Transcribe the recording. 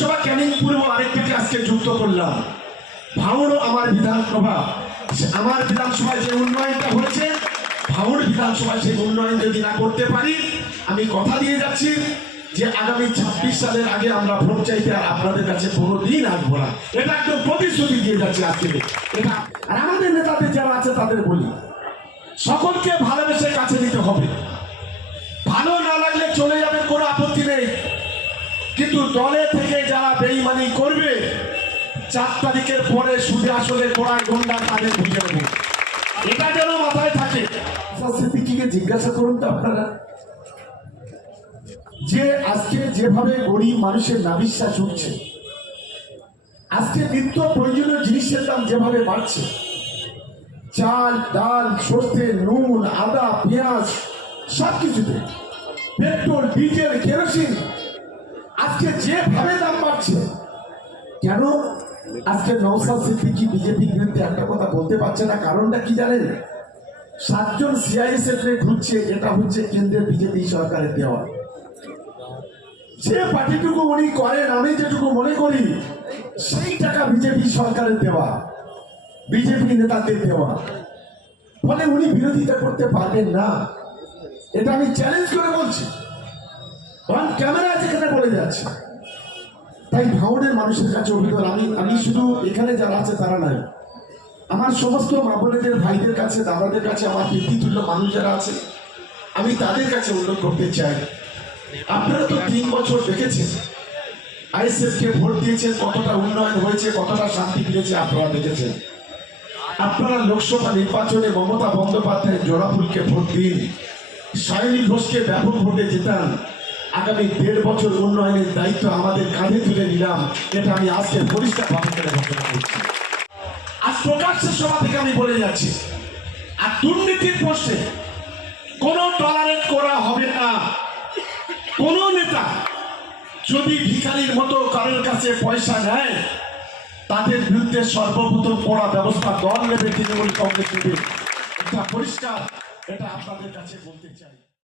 বিধানসভা ক্যানিং পূর্ব আরেকটিকে আজকে যুক্ত করলাম। ভাঙড়ও আমার বিধানসভা। আমার বিধানসভায় যে উন্নয়নটা হয়েছে ভাঙড় বিধানসভায় সেই উন্নয়ন যদি না করতে পারি, আমি কথা দিয়ে যাচ্ছি যে আগামী ছাব্বিশ সালের আগে আমরা ভোট চাইতে আর আপনাদের কাছে কোনো দিন আসব না। এটা একদম প্রতিশ্রুতি দিয়ে যাচ্ছে আজকে। এটা আর আমাদের নেতাদের যারা আছে তাদের বলি, সকলকে ভালোবেসে কাছে নিতে হবে। ভালো না লাগলে চলে কিন্তু দলে থেকে যারা বেইমানি করবে, চার তারিখের পরে সুদে আসলে গোড়ায় গন্ডা তাদের বুঝে নেব। এটা যেন মাথায় থাকে। সিদ্দিকিকে জিজ্ঞাসা করুন তো আপনারা। যে আজকে যেভাবে গরিব মানুষের নাবিশ্বাস উঠছে, আজকে নিত্য প্রয়োজনীয় জিনিসের দাম যেভাবে বাড়ছে, চাল, ডাল, সর্ষে, নুন, আদা, পেঁয়াজ সব কিছুতে পেট্রোল, ডিজেল, কেরোসিন আজকে যেভাবে দাম বাড়ছে, কেন আজকে নৌসাদ সিদ্দিকি বিজেপির বিরুদ্ধে একটা কথা বলতে পারছে না? কারণটা কি জানেন? সাতজন সিআইএসএফ ঘুরছে এটা হচ্ছে কেন্দ্রের বিজেপি সরকারের দেওয়া। যে পার্টিটুকু উনি করেন, আমি যেটুকু মনে করি, সেই টাকা বিজেপি সরকারের দেওয়া, বিজেপি নেতাদের দেওয়া। ফলে উনি বিরোধিতা করতে পারবেন না। এটা আমি চ্যালেঞ্জ করে বলছি। ক্যামেরা যেখানে বলে যাচ্ছে। তাই ভাঙনের মানুষের কাছে অভিযোগ আমি আমি শুধু এখানে যারা আছে তারা নাই আমার সমস্ত মা বোনেদের, ভাইদের কাছে, দাদাদের কাছে, আমার পিতৃতুল্য মানুষ যারা আছে, আমি তাদের কাছে উল্লেখ করতে চাই। আপনারা তো তিন বছর দেখেছেন আইএসএফ কে ভোট দিয়েছেন, কতটা উন্নয়ন হয়েছে, কতটা শান্তি ফিরেছে আপনারা দেখেছেন। আপনারা লোকসভা নির্বাচনে মমতা বন্দ্যোপাধ্যায় জোড়াফুলকে ভোট দিন সায়নী ঘোষকে ব্যাপক ভোটে জেতান। আগামী দেড় বছর উন্নয়নের দায়িত্ব আমাদের কাঁধে তুলে নিলাম। এটা আমি আজকে পরিষ্কার ভাবে করে ঘোষণা করছি আজ প্রকাশ্যের সভা থেকে আমি বলে যাচ্ছি, আর দুর্নীতির প্রশ্নে কোনো টলারেট করা হবে না। কোন নেতা যদি ভিখারির মতো কারোর কাছে পয়সা নেয়, তাদের বিরুদ্ধে সর্বপ্রথম কড়া ব্যবস্থা দল নেবে তৃণমূল কংগ্রেস নেবে। এটা পরিষ্কার, এটা আপনাদের কাছে বলতে চাই।